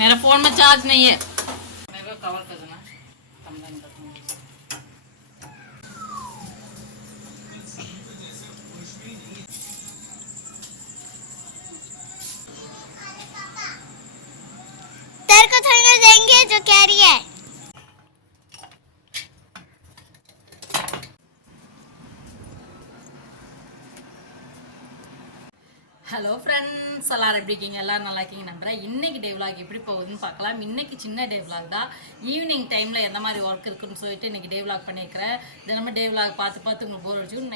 मेरा फ़ोन में चार्ज नहीं है। मेरे को कवर कर देना। हूँ तेरे को थोड़ी ना देंगे जो कह रही है। ஹலோ ஃப்ரெண்ட்ஸ் எல்லாரும் எப்படி இருக்கீங்க? எல்லாரும் நல்லா இருக்கீங்க நம்புறேன். இன்னைக்கு டே எப்படி போகுதுன்னு பார்க்கலாம். இன்னைக்கு சின்ன டே தான். ஈவினிங் டைமில் எந்த மாதிரி ஒர்க் இருக்குன்னு சொல்லிட்டு இன்றைக்கி டே vlog பண்ணியிருக்கிறேன் தினமும் டே பார்த்து பார்த்து உங்களுக்கு போர் அடிச்சு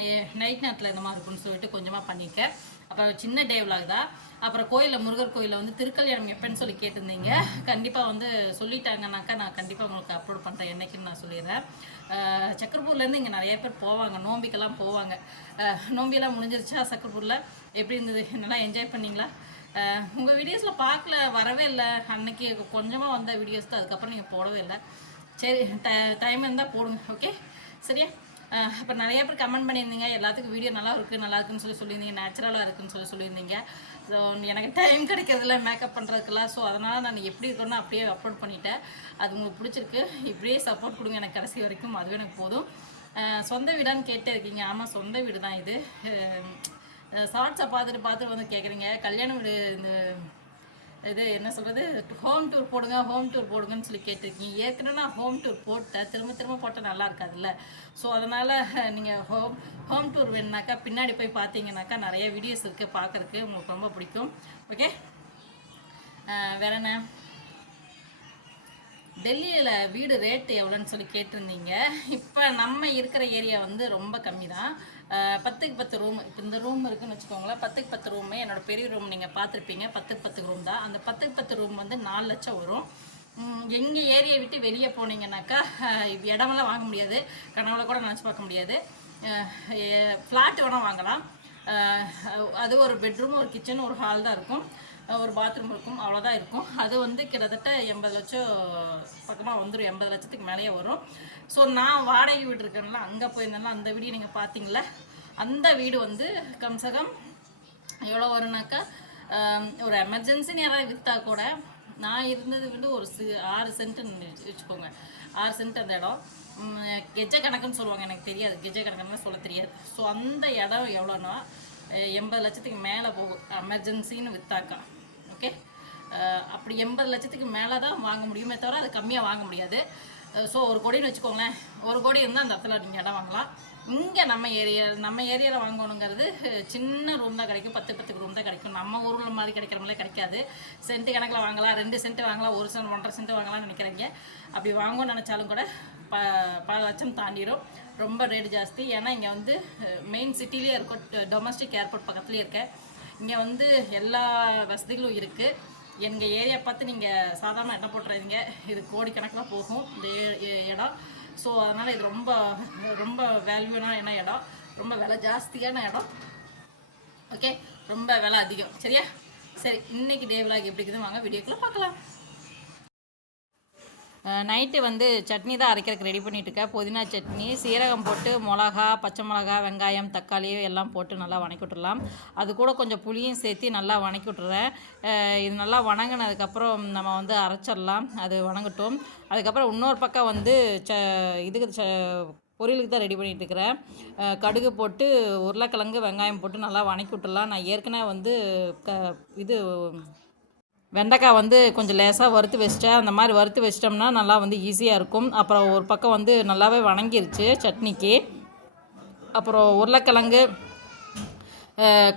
நைட் நேரத்தில் எந்த மாதிரி இருக்குன்னு சொல்லிட்டு கொஞ்சமாக பண்ணியிருக்கேன் அப்புறம் சின்ன டே விலாக் தான். அப்புறம் கோயிலில் முருகர் கோயிலில் வந்து திருக்கல்யாணம் எப்போன்னு சொல்லி கேட்டிருந்தீங்க. கண்டிப்பாக வந்து சொல்லிட்டாங்கனாக்கா நான் கண்டிப்பாக உங்களுக்கு அப்லோட் பண்ணுறேன் என்றைக்குன்னு நான் சொல்லிடுறேன். சக்கரப்பூர்லேருந்து இங்கே நிறைய பேர் போவாங்க. நோம்பிக்கெல்லாம் போவாங்க. நோம்பியெல்லாம் முடிஞ்சிருச்சா சக்கரப்பூரில் எப்படி இருந்தது? நல்லா என்ஜாய் பண்ணிங்களா? உங்கள் வீடியோஸில் பார்க்கல வரவே இல்லை. அன்னைக்கு கொஞ்சமாக வந்த வீடியோஸ் தான். அதுக்கப்புறம் நீங்கள் போடவே இல்லை. சரி ட டைம் இருந்தால் போடுங்க. ஓகே சரியா? இப்போ நிறைய பேர் கமெண்ட் பண்ணியிருந்தீங்க. எல்லாத்துக்கும் வீடியோ நல்லா இருக்குது நல்லா இருக்குன்னு சொல்லி சொல்லியிருந்தீங்க. நேச்சுரலாக இருக்குன்னு சொல்லி சொல்லியிருந்தீங்க. ஸோ எனக்கு டைம் கிடைக்கிறதுல மேக்கப் பண்ணுறதுக்கெல்லாம் ஸோ அதனால் நான் எப்படி இருக்கணும்னு அப்படியே அப்லோட் பண்ணிட்டேன். அது உங்களுக்கு பிடிச்சிருக்கு. இப்படியே சப்போர்ட் கொடுங்க எனக்கு கடைசி வரைக்கும். அதுவே எனக்கு போதும். சொந்த வீடான்னு கேட்டே இருக்கீங்க. ஆமாம் சொந்த வீடு தான் இது ஷார்ட்ஸை பார்த்துட்டு பார்த்துட்டு வந்து கேட்குறீங்க கல்யாண வீடு இந்த இது என்ன சொல்கிறது ஹோம் டூர் போடுங்க ஹோம் டூர் போடுங்கன்னு சொல்லி கேட்டிருக்கீங்க. ஏற்கனவே நான் ஹோம் டூர் போட்டேன். திரும்ப திரும்ப போட்டால் நல்லா இருக்காதுல்ல? ஸோ அதனால் நீங்கள் ஹோம் ஹோம் டூர் வேணுனாக்கா பின்னாடி போய் பார்த்தீங்கன்னாக்கா நிறைய வீடியோஸ் இருக்குது பார்க்குறதுக்கு உங்களுக்கு ரொம்ப பிடிக்கும். ஓகே வேற என்ன? டெல்லியில் வீடு ரேட்டு எவ்வளோன்னு சொல்லி கேட்டிருந்தீங்க. இப்போ நம்ம இருக்கிற ஏரியா வந்து ரொம்ப கம்மி தான் பத்துக்கு பத்து ரூம் இப்போ இந்த ரூம் இருக்குன்னு வச்சுக்கோங்களேன் பத்துக்கு பத்து ரூமு என்னோட பெரிய ரூம் நீங்கள் பார்த்துருப்பீங்க. பத்துக்கு பத்து ரூம் தான். அந்த பத்துக்கு பத்து ரூம் வந்து நாலு லட்சம் வரும். எங்கள் ஏரியை விட்டு வெளியே போனீங்கன்னாக்கா இடமெல்லாம் வாங்க முடியாது. கனவுல கூட நினச்சி பார்க்க முடியாது. ஃப்ளாட் வேணால் வாங்கலாம். அது ஒரு பெட்ரூம் ஒரு கிச்சன் ஒரு ஹால் தான் இருக்கும். ஒரு பாத்ரூம் இருக்கும் அவ்வளோதான் இருக்கும். அது வந்து கிட்டத்தட்ட எண்பது லட்சம் பக்கமாக வந்துடும் எண்பது லட்சத்துக்கு மேலேயே வரும். ஸோ நான் வாடகை வீடு இருக்கேன்ல அங்கே போயிருந்தேன்ல அந்த வீடியோ நீங்கள் பார்த்தீங்களா அந்த வீடு வந்து கம்சகம் எவ்வளோ வரும்னாக்கா ஒரு எமர்ஜென்சின்னு யாராவது விற்றா கூட நான் இருந்தது வந்து ஒரு சி ஆறு சென்ட்டுன்னு வச்சுக்கோங்க. ஆறு சென்ட் அந்த இடம். கெஜ கணக்குன்னு சொல்லுவாங்க எனக்கு தெரியாது. கெஜ கணக்குன்னு சொல்ல தெரியாது. ஸோ அந்த இடம் எவ்வளோன்னா எண்பது லட்சத்துக்கு மேலே போகும் எமர்ஜென்சின்னு விற்றாக்கா ஓகே. அப்படி எண்பது லட்சத்துக்கு மேலே தான் வாங்க முடியுமே தவிர அது கம்மியாக வாங்க முடியாது. ஸோ ஒரு கோடின்னு வச்சுக்கோங்களேன். ஒரு கோடி இருந்தால் அந்த இடத்துல நீங்கள் இடம் வாங்கலாம். இங்கே நம்ம ஏரியா நம்ம ஏரியாவில் வாங்கணுங்கிறது சின்ன ரூம் தான் கிடைக்கும். பத்து பத்துக்கு ரூம் தான் கிடைக்கும். நம்ம ஊரில் மாதிரி கிடைக்கிற மாதிரி கிடைக்காது. சென்ட் கணக்கில் வாங்கலாம் ரெண்டு சென்ட் வாங்கலாம் ஒரு சென்ட் ஒன்றரை சென்ட் வாங்கலாம்னு நினைக்கிறீங்க அப்படி வாங்கணும்னு நினச்சாலும் கூட ப பல லட்சம் தாண்டிடும். ரொம்ப ரேட் ஜாஸ்தி. ஏன்னா இங்கே வந்து மெயின் சிட்டிலேயே இருக்கும் டொமஸ்டிக் ஏர்போர்ட் பக்கத்துலேயே இருக்கேன். இங்கே வந்து எல்லா வசதிகளும் இருக்குது எங்கள் ஏரியா பார்த்து நீங்கள் சாதாரண இடம் போட்டுறாதீங்க. இது கோடிக்கணக்கில் போகும். இந்த இடம் ஸோ அதனால் இது ரொம்ப ரொம்ப வேல்யூனான இடம் ரொம்ப விலை ஜாஸ்தியான இடம் ஓகே ரொம்ப விலை அதிகம். சரியா? சரி இன்னைக்கு டே விலாக் எப்படி இருக்குதுன்னு வாங்க. வீடியோக்குள்ளே பார்க்கலாம். நைட்டு வந்து சட்னி தான் அரைக்கிறதுக்கு ரெடி பண்ணிட்டு இருக்கேன் புதினா சட்னி சீரகம் போட்டு மிளகா பச்சை மிளகா வெங்காயம் தக்காளி எல்லாம் போட்டு நல்லா வணக்கி விட்டுறலாம் அது கூட கொஞ்சம் புளியும் சேர்த்து நல்லா வணக்கி விட்டுறேன். இது நல்லா வணங்கினதுக்கப்புறம் நம்ம வந்து அரைச்சிடலாம் அது வணங்கட்டும். அதுக்கப்புறம் இன்னொரு பக்கம் வந்து ச இதுக்கு ச பொரியலுக்கு தான் ரெடி பண்ணிகிட்டு இருக்கிறேன். கடுகு போட்டு உருளைக்கிழங்கு வெங்காயம் போட்டு நல்லா வணக்கி விட்டுறலாம் நான் ஏற்கனவே வந்து க இது வெண்டைக்காய் வந்து கொஞ்சம் லேசாக வறுத்து வச்சிட்டேன். அந்த மாதிரி வறுத்து வச்சிட்டோம்னா நல்லா வந்து ஈஸியாக இருக்கும். அப்புறம் ஒரு பக்கம் வந்து நல்லாவே வணங்கிருச்சு சட்னிக்கு. அப்புறம் உருளைக்கிழங்கு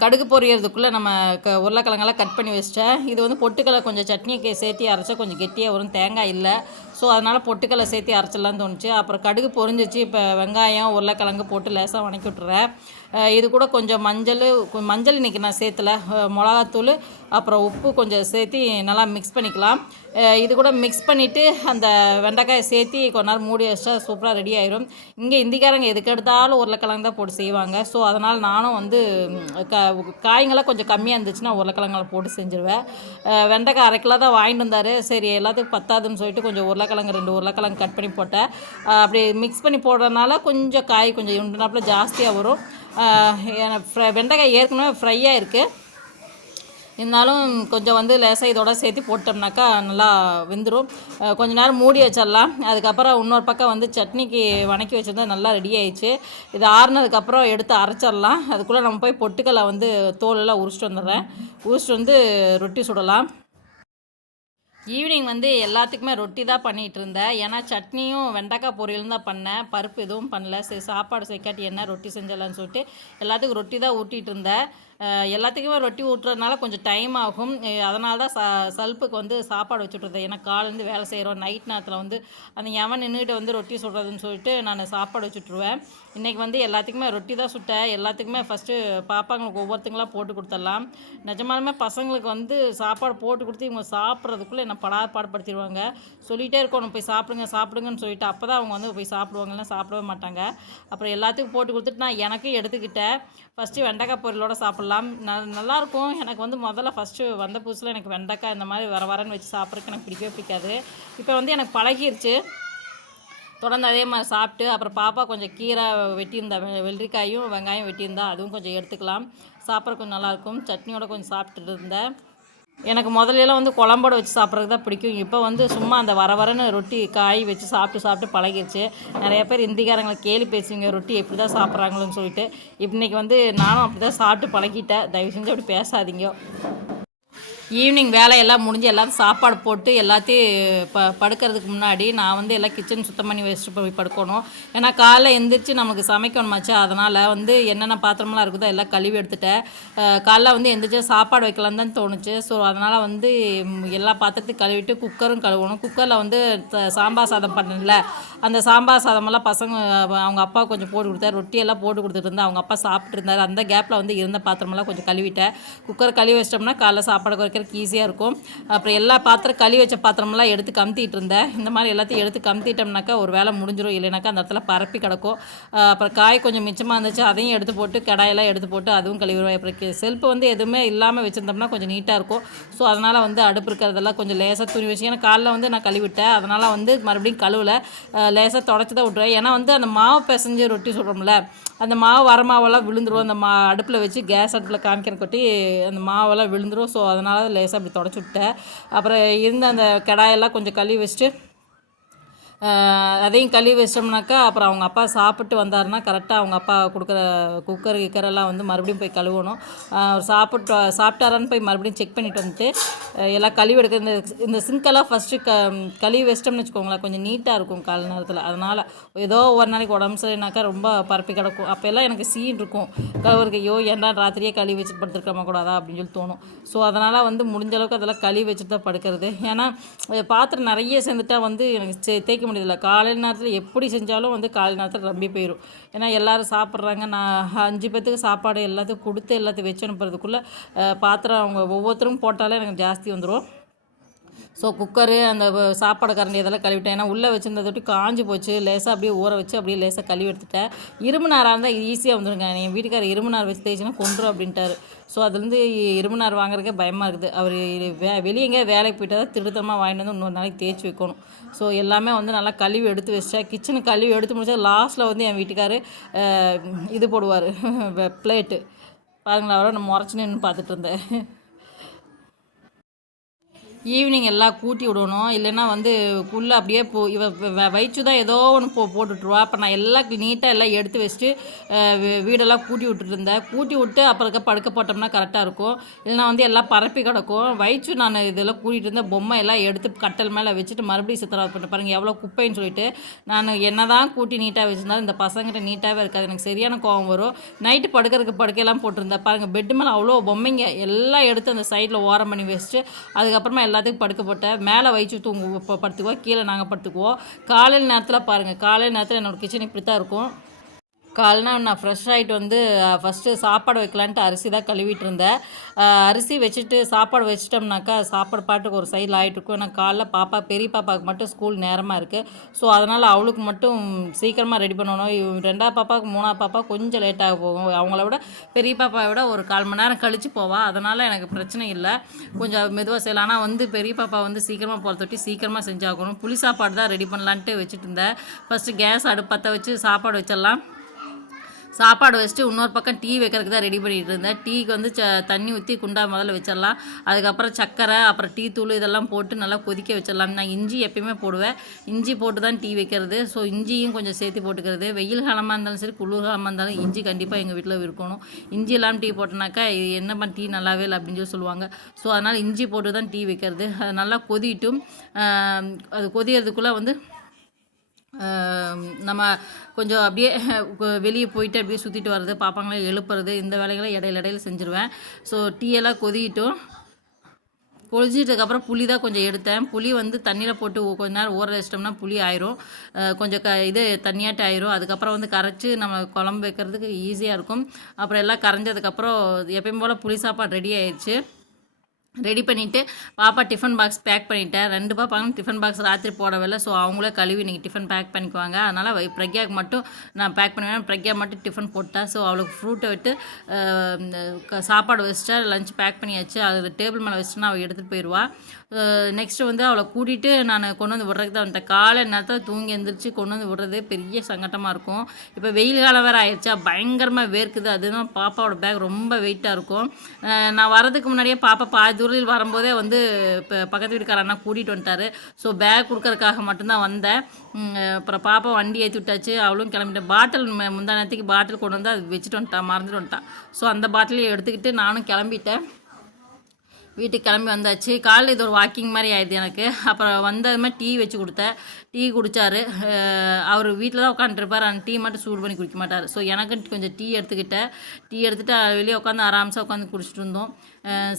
கடுகு பொரியறதுக்குள்ளே நம்ம க உருளைக்கிழங்கெல்லாம் கட் பண்ணி வச்சிட்டேன். இது வந்து பொட்டுக்களை கொஞ்சம் சட்னிக்கு சேர்த்து அரைச்சா கொஞ்சம் கெட்டியாக வரும். தேங்காய் இல்லை. ஸோ அதனால் பொட்டுக்களை சேர்த்து அரைச்சிடலான்னு தோணுச்சு. அப்புறம் கடுகு பொரிஞ்சிச்சு இப்போ வெங்காயம் உருளைக்கிழங்கு போட்டு லேசாக வணக்கி விட்டுறேன். இது கூட கொஞ்சம் மஞ்சள் மஞ்சள் இன்றைக்கி நான் சேர்த்துல. மிளகாத்தூள் அப்புறம் உப்பு கொஞ்சம் சேர்த்து நல்லா மிக்ஸ் பண்ணிக்கலாம். இது கூட மிக்ஸ் பண்ணிவிட்டு அந்த வெண்டைக்காயை சேர்த்து கொஞ்ச நேரம் மூடி வச்சா சூப்பராக ரெடி ஆயிரும். இங்கே இந்திக்காரங்க எதுக்கு எடுத்தாலும் உருளைக்கிழங்கு தான் போட்டு செய்வாங்க. ஸோ அதனால் நானும் வந்து க காய்ங்களாம் கொஞ்சம் கம்மியாக இருந்துச்சுன்னா உருளைக்கிழங்குல போட்டு செஞ்சுருவேன். வெண்டைக்காய் அரை கிலோ தான் வாங்கிட்டு வந்தார். சரி எல்லாத்துக்கும் பத்தாதுன்னு சொல்லிட்டு கொஞ்சம் உருளைக்கிழங்கு ரெண்டு உருளைக்கிழங்கு கட் பண்ணி போட்டேன். அப்படி மிக்ஸ் பண்ணி போடுறதுனால கொஞ்சம் காய் கொஞ்சம் உண்டுனாப்புல ஜாஸ்தியாக வரும். வெண்டைக்காய் ஏற்கனவே ஃப்ரையாக இருக்குது இருந்தாலும் கொஞ்சம் வந்து லேசாக இதோட சேர்த்து போட்டோம்னாக்கா நல்லா வெந்துடும் கொஞ்ச நேரம் மூடி வச்சிடலாம். அதுக்கப்புறம் இன்னொரு பக்கம் வந்து சட்னிக்கு வணக்கி வச்சிருந்தா நல்லா ரெடி ஆயிடுச்சு. இது ஆறுனதுக்கப்புறம் எடுத்து அரைச்சிடலாம். அதுக்குள்ளே நம்ம போய் பொட்டுக்கல்லை வந்து தோலெல்லாம் உரிச்சிட்டு வந்துடுறேன். உரிச்சிட்டு வந்து ரொட்டி சுடலாம். ஈவினிங் வந்து எல்லாத்துக்குமே ரொட்டி தான் பண்ணிகிட்டு இருந்தேன் ஏன்னா சட்னியும் வெண்டைக்காய் பொரியலும் தான் பண்ணேன். பருப்பு எதுவும் பண்ணல. சரி சாப்பாடு செய்க்காட்டி என்ன ரொட்டி செஞ்சிடலான்னு சொல்லிட்டு எல்லாத்துக்கும் ரொட்டி தான் ஊட்டிகிட்டு இருந்தேன் எல்லாத்துக்குமே ரொட்டி ஊட்டுறதுனால கொஞ்சம் டைம் ஆகும். அதனால தான் ச சல்ப்புக்கு வந்து சாப்பாடு வச்சுட்றது ஏன்னா காலேருந்து வேலை செய்கிறோம் நைட் நேரத்தில் வந்து அந்த எவன் நின்றுட்டு வந்து ரொட்டி சுடுறதுன்னு சொல்லிட்டு நான் சாப்பாடு வச்சுட்ருவேன் இன்றைக்கி வந்து எல்லாத்துக்குமே ரொட்டி தான் சுட்டேன். எல்லாத்துக்குமே ஃபஸ்ட்டு பாப்பாங்களுக்கு ஒவ்வொருத்தங்களாம் போட்டு கொடுத்துடலாம். நிஜமாலுமே பசங்களுக்கு வந்து சாப்பாடு போட்டு கொடுத்து இவங்க சாப்பிட்றதுக்குள்ளே என்ன படா பாடுபடுத்திடுவாங்க. சொல்லிகிட்டே இருக்கணும். போய் சாப்பிடுங்க சாப்பிடுங்கன்னு சொல்லிட்டு அப்போ தான் அவங்க வந்து போய் சாப்பிடுவாங்கன்னா சாப்பிடவே மாட்டாங்க. அப்புறம் எல்லாத்துக்கும் போட்டு கொடுத்துட்டு நான் எனக்கும் எடுத்துக்கிட்டேன். ஃபஸ்ட்டு வெண்டைக்காய் பொரியலோட சாப்பிட்லாம். ந நல்லாயிருக்கும் எனக்கு வந்து முதல்ல ஃபஸ்ட்டு வந்த புதுசில் எனக்கு வெண்டைக்காய் இந்த மாதிரி வர வரன்னு வச்சு சாப்பிட்றதுக்கு எனக்கு பிடிக்கவே பிடிக்காது. இப்போ வந்து எனக்கு பழகிருச்சு. தொடர்ந்து அதே மாதிரி சாப்பிட்டு அப்புறம் பாப்பா கொஞ்சம் கீரை வெட்டியிருந்தா வெ- வெள்ளரிக்காயும் வெங்காயம் வெட்டியிருந்தா அதுவும் கொஞ்சம் எடுத்துக்கலாம். சாப்பிட்ற கொஞ்சம் நல்லாயிருக்கும் சட்னியோட கொஞ்சம் சாப்பிட்டுட்டு இருந்தேன். எனக்கு முதல்லலாம் வந்து குழம்போட வச்சு சாப்பிட்றது தான் பிடிக்கும். இப்போ வந்து சும்மா அந்த வர வரன்னு ரொட்டி காய் வச்சு சாப்பிட்டு சாப்பிட்டு பழகிடுச்சு நிறைய பேர் இந்திக்காரங்களை கேலி பேசுவீங்க ரொட்டி எப்படி தான் சாப்பிட்றாங்களோன்னு சொல்லிட்டு. இன்றைக்கி வந்து நானும் அப்படி தான் சாப்பிட்டு பழகிட்டேன். தயவு செஞ்சு அப்படி பேசாதீங்க. ஈவினிங் வேலையெல்லாம் முடிஞ்சு எல்லாத்தையும் சாப்பாடு போட்டு எல்லாத்தையும் ப படுக்கிறதுக்கு முன்னாடி நான் வந்து எல்லாம் கிச்சன் சுத்தம் பண்ணி வச்சுட்டு போய் படுக்கணும். ஏன்னா காலைல எந்திரிச்சு நமக்கு சமைக்கணுமாச்சு அதனால் வந்து என்னென்ன பாத்திரமெல்லாம் இருக்குதோ எல்லாம் கழுவி எடுத்துட்டேன். காலைல வந்து எந்திரிச்சு சாப்பாடு வைக்கலான்னு தான் தோணுச்சு. ஸோ அதனால் வந்து எல்லா பாத்திரத்தையும் கழுவிட்டு குக்கரும் கழுவணும். குக்கரில் வந்து த- சாம்பார் சாதம் பண்ணல அந்த சாம்பார் சாதமெல்லாம் பசங்க அவங்க அப்பா கொஞ்சம் போட்டு கொடுத்தாரு. ரொட்டியெல்லாம் போட்டு கொடுத்துட்டு இருந்தேன் அவங்க அப்பா சாப்பிட்டு இருந்தார். அந்த கேப்பில் வந்து இருந்த பாத்திரமெல்லாம் கொஞ்சம் கழுவிட்டேன். குக்கர் கழுவி வச்சிட்டோம்னா காலைல சாப்பாடு வைக்கிறதுக்கு ஈஸியாக இருக்கும். அப்புறம் எல்லா பாத்திரம் கழுவி வச்ச பாத்திரமெல்லாம் எடுத்து கமுத்திட்டு இருந்தேன். இந்த மாதிரி எல்லாத்தையும் எடுத்து கமுத்திட்டோம்னாக்கா ஒரு வேலை முடிஞ்சிடும் இல்லைனாக்கா அந்த இடத்துல பரப்பி கிடக்கும். அப்புறம் காய் கொஞ்சம் மிச்சமாக இருந்துச்சு அதையும் எடுத்து போட்டு கடாயெல்லாம் எடுத்து போட்டு அதுவும் கழுவிடுவேன் அப்புறம் செல்ஃப் வந்து எதுவுமே இல்லாமல் வச்சுருந்தோம்னா கொஞ்சம் நீட்டாக இருக்கும். ஸோ அதனால் வந்து அடுப்பு இருக்கிறதெல்லாம் கொஞ்சம் லேசாக துணி வச்சு ஏன்னா காலைல வந்து நான் கழுவிட்டேன் அதனால் வந்து மறுபடியும் கழுவில். லேசாக தொடச்சி தான் விட்ருவேன் ஏன்னா வந்து அந்த மாவு பிசைஞ்சு ரொட்டி சொல்கிறோம்ல அந்த மாவு வர மாவெல்லாம் விழுந்துரும். அந்த மா அடுப்பில் வச்சு கேஸ் அடுப்பில் காமிக்கிற கொட்டி அந்த மாவெல்லாம் விழுந்துரும். ஸோ அதனால் லேசாக அப்படி தொடச்சி விட்டேன். அப்புறம் இருந்த அந்த கடாயெல்லாம் கொஞ்சம் கழுவி வச்சுட்டு அதையும் கழுவி வச்சிட்டோம்னாக்கா அப்புறம் அவங்க அப்பா சாப்பிட்டு வந்தாருன்னா கரெக்டாக அவங்க அப்பா கொடுக்குற குக்கர் கிக்கரெல்லாம் வந்து மறுபடியும் போய் கழுவணும். சாப்பிட்டு சாப்பிட்டாரான்னு போய் மறுபடியும் செக் பண்ணிட்டு வந்துட்டு எல்லாம் கழுவி எடுக்க இந்த இந்த சிங்கெல்லாம் ஃபஸ்ட்டு க கழுவி வச்சிட்டோம்னு வச்சுக்கோங்களேன் கொஞ்சம் நீட்டாக இருக்கும் கால நேரத்தில். அதனால் ஏதோ ஒரு நாளைக்கு உடம்பு சரினாக்கா ரொம்ப பரப்பி கிடக்கும். அப்போ எல்லாம் எனக்கு சீன் இருக்கும். கழுவுறதுக்கு ஐயோ ஏன்டா ராத்திரியே கழுவி வச்சுட்டு படுத்துருக்கோமா கூடாதா அப்படின்னு சொல்லி தோணும். ஸோ அதனால் வந்து முடிஞ்ச அளவுக்கு அதெல்லாம் கழுவி வச்சுட்டு தான் படுக்கிறது. ஏன்னா பாத்திரம் நிறைய சேர்ந்துட்டா வந்து எனக்கு சே- தேய்க்க முடியல காலையில் நேரத்தில் எப்படி செஞ்சாலும் வந்து காலை நேரத்தில் ரம்பி போயிடும் ஏன்னா எல்லோரும் சாப்பிட்றாங்க. நான் அஞ்சு பேத்துக்கு சாப்பாடு எல்லாத்தையும் கொடுத்து எல்லாத்தையும் வச்சு அனுப்புறதுக்குள்ளே பாத்திரம் அவங்க ஒவ்வொருத்தரும் போட்டாலே எனக்கு ஜாஸ்தி வந்துடும் ஸோ குக்கரு அந்த சாப்பாடு கரண்டி இதெல்லாம் கழுவிட்டேன். ஏன்னா உள்ளே வச்சுருந்த தொட்டி காஞ்சி போச்சு. லேசாக அப்படியே ஊற வச்சு அப்படியே லேசாக கழுவி எடுத்துட்டேன். இரும்பு நாராக இருந்தால் ஈஸியாக வந்துடுங்க என் வீட்டுக்காரர் இரும்பு நார் வச்சு தேய்ச்சினா கொண்டுரும் அப்படின்ட்டாரு. ஸோ அதுலேருந்து இரும்பு நார் வாங்குறதுக்கே பயமாக இருக்குது. அவர் வே வெளியே எங்கேயா வேலைக்கு போயிட்டா தான் திருத்தமாக வாங்கிட்டு வந்து இன்னொரு நாளைக்கு தேய்ச்சி வைக்கணும். ஸோ எல்லாமே வந்து நல்லா கழுவி எடுத்து வச்சா கிச்சனு கழுவி எடுத்து முடிச்சா லாஸ்ட்டில் வந்து என் வீட்டுக்காரு இது போடுவார். பிளேட்டு பாருங்களா அவரை நான் முறைச்சு நின்று பார்த்துட்டு இருந்தேன். ஈவினிங் எல்லாம் கூட்டி விடணும். இல்லைன்னா வந்து புல்ல அப்படியே போ இவ வ- வ- வயிற்று தான் ஏதோ ஒன்று போ போட்டுட்ருவா அப்போ நான் எல்லாம் நீட்டாக எல்லாம் எடுத்து வச்சுட்டு வீ- வீடெல்லாம் கூட்டி விட்டுட்டு இருந்தேன். கூட்டி விட்டு அப்புறம் படுக்க போட்டோம்னா கரெக்டாக இருக்கும். இல்லைனா வந்து எல்லாம் பரப்பி கிடக்கும். வயிற்று நான் இதெல்லாம் கூட்டிகிட்டு இருந்தேன். பொம்மை எல்லாம் எடுத்து கட்டல் மேலே வச்சுட்டு மறுபடியும் சித்திரவதை பண்ணி பாருங்கள் எவ்வளோ குப்பைன்னு சொல்லிட்டு. நான் என்ன தான் கூட்டி நீட்டாக வச்சுருந்தாலும் இந்த பசங்கிட்ட நீட்டாகவே இருக்காது. எனக்கு சரியான கோவம் வரும். நைட்டு படுக்கிறதுக்கு படுக்கையெல்லாம் போட்டிருந்தேன். பாருங்கள் பெட்டு மேலே அவ்வளோ பொம்மைங்க. எல்லாம் எடுத்து அந்த சைடில் ஓரம் பண்ணி வச்சுட்டு அதுக்கப்புறமா எல்லாம் எல்லாத்துக்கும் படுக்க போட்டேன் மேலே வச்சு தூங்கு படுத்துக்குவோம் கீழே நாங்கள் படுத்துக்குவோம். காலையில் நேரத்தில் பாருங்கள் காலையில் நேரத்தில் என்னோடய கிச்சன் இப்படி தான் இருக்கும். காலைனா நான் ஃப்ரெஷ் ஆகிட்டு வந்து ஃபஸ்ட்டு சாப்பாடு வைக்கலான்ட்டு அரிசி தான் கழுவிட்டு இருந்தேன் அரிசி வச்சுட்டு சாப்பாடு வச்சிட்டோம்னாக்கா சாப்பாடு பாட்டுக்கு ஒரு சைடில் ஆகிட்டு இருக்கும். ஏன்னா காலைல பாப்பா பெரிய பாப்பாவுக்கு மட்டும் ஸ்கூல் நேரமாக இருக்குது ஸோ அதனால் அவளுக்கு மட்டும் சீக்கிரமாக ரெடி பண்ணணும். ரெண்டாவது பாப்பாவுக்கு மூணாவது பாப்பா கொஞ்சம் லேட்டாக போகும். அவங்கள விட பெரிய பாப்பாவை விட ஒரு கால் மணி நேரம் கழித்து போவா. அதனால் எனக்கு பிரச்சனை இல்லை. கொஞ்சம் மெதுவாக செய்யலாம். ஆனால் வந்து பெரிய பாப்பா வந்து சீக்கிரமாக போகிற தொட்டி சீக்கிரமாக செஞ்சாகணும். புளி சாப்பாடு தான் ரெடி பண்ணலான்ட்டு வச்சுட்டு இருந்தேன். ஃபஸ்ட்டு கேஸ் அடுப்பு பற்ற வச்சு சாப்பாடு வச்சிடலாம். சாப்பாடு வச்சுட்டு இன்னொரு பக்கம் டீ வைக்கிறதுக்கு தான் ரெடி பண்ணிகிட்டு இருந்தேன். டீக்கு வந்து ச தண்ணி ஊற்றி குண்டா முதல்ல வச்சிடலாம். அதுக்கப்புறம் சர்க்கரை அப்புறம் டீ தூள் இதெல்லாம் போட்டு நல்லா கொதிக்க வச்சிடலாம். நான் இஞ்சி எப்பயுமே போடுவேன். இஞ்சி போட்டு தான் டீ வைக்கிறது. ஸோ இஞ்சியும் கொஞ்சம் சேர்த்து போட்டுக்கிறது. வெயில் காலமாக இருந்தாலும் சரி குளிர் காலமாக இருந்தாலும் இஞ்சி கண்டிப்பாக எங்கள் வீட்டில் இருக்கணும் இஞ்சி இல்லாமல் டீ போட்டோனாக்கா இது என்னம்மா டீ நல்லாவே இல்லை அப்படின்னு சொல்லி சொல்லுவாங்க. ஸோ அதனால் இஞ்சி போட்டு தான் டீ வைக்கிறது. அது நல்லா கொதிட்டும். அது கொதியறதுக்குள்ளே வந்து நம்ம கொஞ்சம் அப்படியே வெளியே போயிட்டு அப்படியே சுற்றிட்டு வர்றது பாப்பாங்களை எழுப்புறது இந்த வேலைகளை இடையில இடையில செஞ்சுருவேன். ஸோ டீயெல்லாம் கொதிட்டும் கொதிக்கிட்டும். புளி தான் கொஞ்சம் எடுத்தேன். புளி வந்து தண்ணியில் போட்டு கொஞ்ச நேரம் ஊற வச்சிட்டோம்னா புளி ஆயிரும். கொஞ்சம் க இது தண்ணியாட்ட ஆயிரும். அதுக்கப்புறம் வந்து கரைச்சி நம்ம குழம்பு வைக்கிறதுக்கு ஈஸியாக இருக்கும். அப்புறம் எல்லாம் கரைஞ்சதுக்கப்புறம் எப்பயும் போல் புளி சாப்பாடு ரெடி ஆயிடுச்சு. ரெடி பண்ணிவிட்டு பாப்பா டிஃபன் பாக்ஸ் பேக் பண்ணிட்டேன் ரெண்டு பாப்பாங்க டிஃபன் பாக்ஸ் ராத்திரி போடவில்லை ஸோ அவங்களே கழுவி இன்றைக்கி டிஃபன் பேக் பண்ணிக்குவாங்க. அதனால் வை- பிரக்யாவுக்கு மட்டும் நான் பேக் பண்ணுவேன். பிரக்யா மட்டும் டிஃபன் போட்டேன் ஸோ அவளுக்கு ஃப்ரூட்டை விட்டு இந்த சாப்பாடு வச்சுட்டா லஞ்ச் பேக் பண்ணியாச்சு. அது டேபிள் மேலே வச்சுட்டுனா அவள் எடுத்துகிட்டு போயிடுவா நெக்ஸ்ட்டு வந்து அவளை கூட்டிகிட்டு நான் கொண்டு வந்து விட்றதுக்கு தான் வந்துட்டேன் காலை நேரத்தில் தூங்கி எழுந்திரிச்சு கொண்டு வந்து விடுறது பெரிய சங்கட்டமாக இருக்கும். இப்போ வெயில் காலம் வேறு ஆயிடுச்சா? பயங்கரமாக வேர்க்குது. அதுதான் பாப்பாவோட பேக் ரொம்ப வெயிட்டாக இருக்கும். நான் வரதுக்கு முன்னாடியே பாப்பா பாதி தூரில் வரும்போதே வந்து இப்போ பக்கத்து வீட்டுக்கார அண்ணா கூட்டிகிட்டு வந்துட்டாரு. ஸோ பேக் கொடுக்கறதுக்காக மட்டும்தான் வந்தேன். அப்புறம் பாப்பா வண்டி ஏற்றி விட்டாச்சு. அவளும் கிளம்பிட்டேன் பாட்டில் முந்தா நேரத்துக்கு பாட்டில் கொண்டு வந்து அது வச்சுட்டு வந்துட்டா மறந்துட்டு வந்துட்டா. ஸோ அந்த பாட்டிலையும் எடுத்துக்கிட்டு நானும் கிளம்பிட்டேன். வீட்டுக்கு கிளம்பி வந்தாச்சு. காலையில் இது ஒரு வாக்கிங் மாதிரி ஆயிடுது எனக்கு. அப்புறம் வந்ததுமே டீ வச்சு கொடுத்தேன். டீ குடித்தார் அவர் வீட்டில் தான் உட்காந்துருப்பார் அந்த டீ மட்டும் சூடு பண்ணி குடிக்க மாட்டார். ஸோ எனக்கு கொஞ்சம் டீ எடுத்துக்கிட்டேன். டீ எடுத்துகிட்டு வெளியே உட்காந்து ஆராம்ஸாக உட்காந்து குடிச்சிட்டு இருந்தோம்.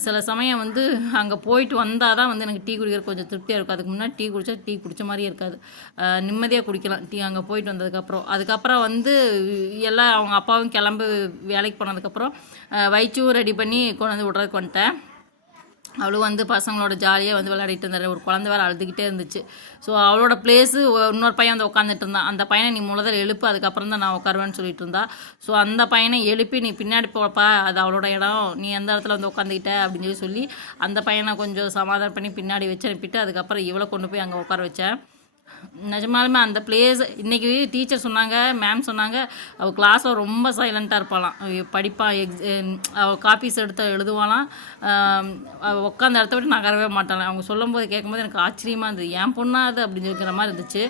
சில சமயம் வந்து அங்கே போயிட்டு வந்தால் தான் வந்து எனக்கு டீ குடிக்கிறது கொஞ்சம் திருப்தியாக இருக்கும். அதுக்கு முன்னாடி டீ குடித்தா டீ குடிச்ச மாதிரியே இருக்காது. நிம்மதியாக குடிக்கலாம். டீ அங்கே போயிட்டு வந்ததுக்கப்புறம். அதுக்கப்புறம் வந்து எல்லாம் அவங்க அப்பாவும் கிளம்பு வேலைக்கு போனதுக்கப்புறம் வயிற்றும் ரெடி பண்ணி கொண்டு வந்து விட்றதுக்கு வந்துட்டேன். அவளும் வந்து பசங்களோட ஜாலியாக வந்து விளையாடிட்டு இருந்தாரு. ஒரு குழந்தை வேறு அழுதுகிட்டே இருந்துச்சு. ஸோ அவளோட பிளேஸு இன்னொரு பையன் வந்து உட்காந்துட்டு இருந்தான். அந்த பையனை நீ முதல்ல எழுப்பு அதுக்கப்புறம் தான் நான் உட்காருவேன்னு சொல்லிட்டு இருந்தா. ஸோ அந்த பையனை எழுப்பி நீ பின்னாடி போப்பா அது அவளோட இடம். நீ எந்த இடத்துல வந்து உட்காந்துக்கிட்ட அப்படின்னு சொல்லி சொல்லி அந்த பையனை கொஞ்சம் சமாதானம் பண்ணி பின்னாடி வச்சு அனுப்பிட்டு அதுக்கப்புறம் இவளை கொண்டு போய் அங்கே உட்கார வச்சேன். நிஜமாலுமே அந்த பிளேஸ் இன்றைக்கி டீச்சர் சொன்னாங்க மேம் சொன்னாங்க அவள் கிளாஸில் ரொம்ப சைலண்ட்டாக இருப்பாளாம். படிப்பான் எக்ஸ் அவள் காப்பீஸ் எடுத்து எழுதுவாளாம். அவள் உட்காந்த இடத்த விட்டு நகரவே மாட்டாளாம். அவங்க சொல்லும்போது கேட்கும்போது எனக்கு ஆச்சரியமாக இருந்தது. ஏன் பொண்ணா அது? அப்படின்னு இருக்கிற மாதிரி இருந்துச்சு.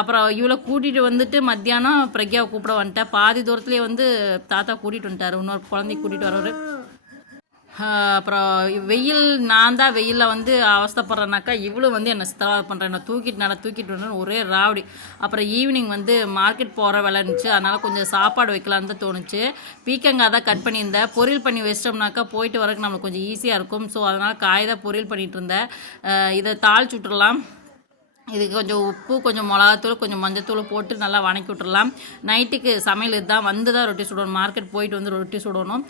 அப்புறம் இவளை கூட்டிகிட்டு வந்துட்டு மத்தியானம் பிரக்யாவை கூப்பிட வந்துட்டேன். பாதி தூரத்துலேயே வந்து தாத்தா கூட்டிகிட்டு வந்துட்டார். இன்னொரு குழந்தைய கூட்டிகிட்டு வரவர். அப்புறம் வெயில் நான் தான் வெயிலில் வந்து அவஸ்தைப்படுறேனாக்கா இவ்வளோ வந்து என்னை சித்தலாக பண்ணுறேன் என்னை தூக்கிட்டு நல்லா தூக்கிட்டு வரணும் ஒரே ராவடி. அப்புறம் ஈவினிங் வந்து மார்க்கெட் போகிற வேலை இருந்துச்சு. அதனால் கொஞ்சம் சாப்பாடு வைக்கலான்னு தான் தோணுச்சு. பீக்கங்காய் தான் கட் பண்ணியிருந்தேன். பொரியல் பண்ணி வச்சிட்டோம்னாக்கா போயிட்டு வரக்கு நம்மளுக்கு கொஞ்சம் ஈஸியாக இருக்கும். ஸோ அதனால் காய் தான் பொரியல் பண்ணிகிட்டு இருந்தேன். இதை தாளிச்சு விட்டுடலாம் இதுக்கு கொஞ்சம் உப்பு கொஞ்சம் மிளகாத்தூள் கொஞ்சம் மஞ்சத்தூள் போட்டு நல்லா வணக்கி விட்டுடலாம் நைட்டுக்கு சமையல் இதுதான். வந்து தான் ரொட்டி சுடணும். மார்க்கெட் போயிட்டு வந்து ரொட்டி சுடணும்.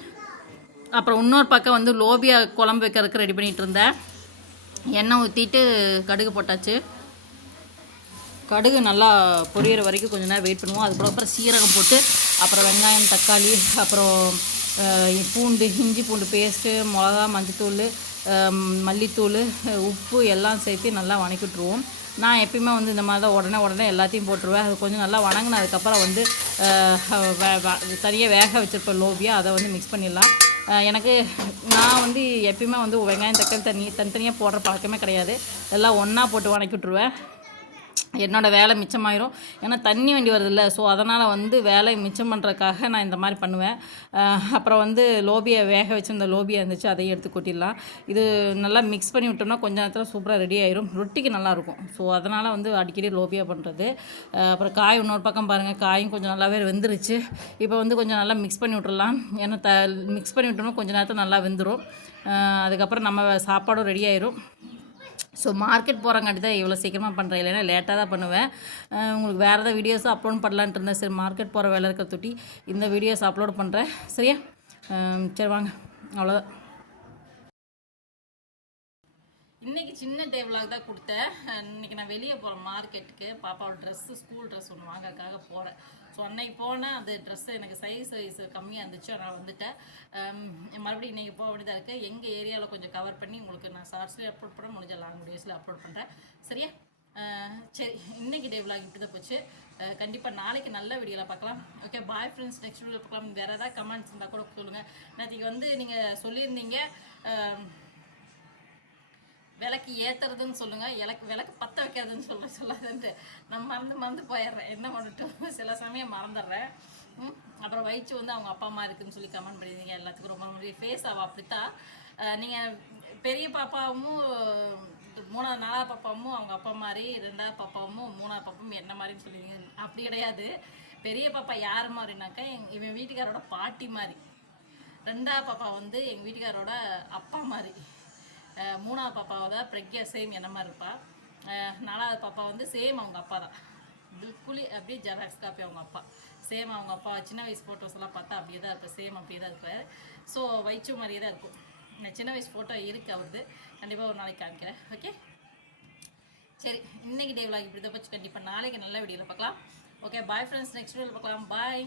அப்புறம் இன்னொரு பக்கம் வந்து லோபியா குழம்பு வைக்கிறதுக்கு ரெடி பண்ணிகிட்டு இருந்தேன். எண்ணெய் ஊற்றிட்டு கடுகு போட்டாச்சு. கடுகு நல்லா பொரியிற வரைக்கும் கொஞ்ச நேரம் வெயிட் பண்ணுவோம். அதுக்கப்புறம் அப்புறம் சீரகம் போட்டு அப்புறம் வெங்காயம் தக்காளி அப்புறம் பூண்டு இஞ்சி பூண்டு பேஸ்ட்டு மிளகா மஞ்சத்தூள் மல்லித்தூள் உப்பு எல்லாம் சேர்த்து நல்லா வணக்கிட்டுருவோம். நான் எப்பயுமே வந்து இந்த மாதிரி தான் உடனே உடனே எல்லாத்தையும் போட்டுருவேன். அது கொஞ்சம் நல்லா வணங்கினதுக்கப்புறம் வந்து தனியாக வேக வச்சுருப்பேன் லோபியா அதை வந்து மிக்ஸ் பண்ணிடலாம். எனக்கு நான் வந்து எப்பயுமே வந்து வெங்காயம் தக்காளி தனி தனித்தனியாக போடுற பழக்கமே கிடையாது. எல்லாம் ஒன்றா போட்டு வணக்கி விட்ருவேன் என்னோடய வேலை மிச்சமாயிரும். ஏன்னா தண்ணி வண்டி வருதில்ல. ஸோ அதனால் வந்து வேலை மிச்சம் பண்ணுறதுக்காக நான் இந்த மாதிரி பண்ணுவேன். அப்புறம் வந்து லோபியை வேக வச்சிருந்த லோபியா இருந்துச்சு அதையும் எடுத்து கொட்டிடலாம். இது நல்லா மிக்ஸ் பண்ணி விட்டோம்னா கொஞ்ச நேரத்தில் சூப்பராக ரெடி ஆயிரும். ரொட்டிக்கு நல்லாயிருக்கும். ஸோ அதனால் வந்து அடிக்கடி லோபியா பண்ணுறது அப்புறம் காய் இன்னொரு பக்கம் பாருங்கள் காயும் கொஞ்சம் நல்லாவே வெந்துருச்சு. இப்போ வந்து கொஞ்சம் நல்லா மிக்ஸ் பண்ணி விட்டுறலாம் ஏன்னா த மிக்ஸ் பண்ணி விட்டோம்னா கொஞ்சம் நேரத்தில் நல்லா வெந்துடும் அதுக்கப்புறம் நம்ம சாப்பாடும் ரெடி ஆயிரும். ஸோ மார்க்கெட் போகிறங்காட்டி தான் இவ்வளோ சீக்கிரமாக பண்ணுறேன் இல்லைன்னா லேட்டாக தான் பண்ணுவேன். உங்களுக்கு வேறு ஏதாவது வீடியோஸும் அப்லோட் பண்ணலான்ட்டு இருந்தேன். சரி மார்க்கெட் போகிற வேலை இருக்க தொட்டி இந்த வீடியோஸ் அப்லோட் பண்ணுறேன் சரியா? சரி வாங்க. அவ்வளோதான் இன்றைக்கி சின்ன டேபிளாக தான் கொடுத்தேன். இன்றைக்கி இன்னைக்கு நான் வெளியே போகிறேன் மார்க்கெட்டுக்கு பாப்பாவோட ட்ரெஸ்ஸு ஸ்கூல் ட்ரெஸ் ஒன்று வாங்கறதுக்காக போகிறேன் ஸோ அன்னைக்கு போனேன் அந்த ட்ரெஸ்ஸு எனக்கு சைஸ் சைஸ் கம்மியாக இருந்துச்சு. நான் வந்துட்டேன். Um, மறுபடியும் இன்றைக்கி போக வேண்டியதாக இருக்குது எங்கள் ஏரியாவில் கொஞ்சம் கவர் பண்ணி உங்களுக்கு நான் ஷார்ட்ஸ்லேயே அப்லோட் பண்ண முடிஞ்ச லாங் வீடியோஸில் அப்லோட் பண்ணுறேன் சரியா? Uh, சரி இன்னைக்கு டே விலாக் இப்படி தான் போச்சு uh, கண்டிப்பாக நாளைக்கு நல்ல வீடியோவில் பார்க்கலாம். ஓகே பாய் ஃப்ரெண்ட்ஸ் நெக்ஸ்ட் வீடியோவில் பார்க்கலாம். வேறு ஏதாவது கமெண்ட்ஸ் இருந்தால் கூட சொல்லுங்கள் நேற்றுக்கு வந்து நீங்கள் சொல்லியிருந்தீங்க. Um, விளக்கு ஏத்துறதுன்னு சொல்லுங்க விளக்கு விளக்கு பற்ற வைக்கிறதுன்னு சொல்ல சொல்லாதுன்ட்டு. நான் மறந்து மறந்து போயிடுறேன். என்ன பண்ணட்டும்? சில சமயம் மறந்துடுறேன். ம், அப்புறம் வயிற்று வந்து அவங்க அப்பா அம்மா இருக்குன்னு சொல்லி கமெண்ட் பண்ணியிருந்தீங்க எல்லாத்துக்கும் ரொம்ப நன்றி. ஃபேஸ் ஆகும் அப்படித்தான் நீங்கள் பெரிய பாப்பாவும் மூணாவது நாலாவது பாப்பாவும் அவங்க அப்பா மாதிரி ரெண்டாவது பாப்பாவும் மூணாவது பாப்பாவும் என்ன மாதிரின்னு சொல்லியிருந்தீங்க அப்படி கிடையாது. பெரிய பாப்பா யார் மாதிரினாக்கா எங் இவன் வீட்டுக்காரோட பாட்டி மாதிரி. ரெண்டாவது பாப்பா வந்து எங்கள் வீட்டுக்காரோட அப்பா மாதிரி. மூணாவது பாப்பாவை தான் பிரக்யா சேம் என்ன மாதிரி இருப்பா? நாலாவது பாப்பா வந்து சேம் அவங்க அப்பா தான். பில்குலி அப்படியே ஜெராக்ஸ் காப்பி அவங்க அப்பா. சேம் அவங்க அப்பா சின்ன வயசு ஃபோட்டோஸ் எல்லாம் பார்த்தா அப்படியே தான் இருப்பேன் சேம் அப்படியே தான் இருப்பார். ஸோ வயிற்று மாதிரியே தான் இருக்கும். நான் சின்ன வயசு ஃபோட்டோ இருக்குது அவருது. கண்டிப்பாக ஒரு நாளைக்கு காமிக்கிறேன். ஓகே சரி இன்னைக்கு டே விளாக் இப்படி தான் பச்சு. கண்டிப்பாக நாளைக்கு நல்ல வீடியோவில் பார்க்கலாம். ஓகே பாய் ஃப்ரெண்ட்ஸ் நெக்ஸ்ட் வீடியோவில் பார்க்கலாம். பாய்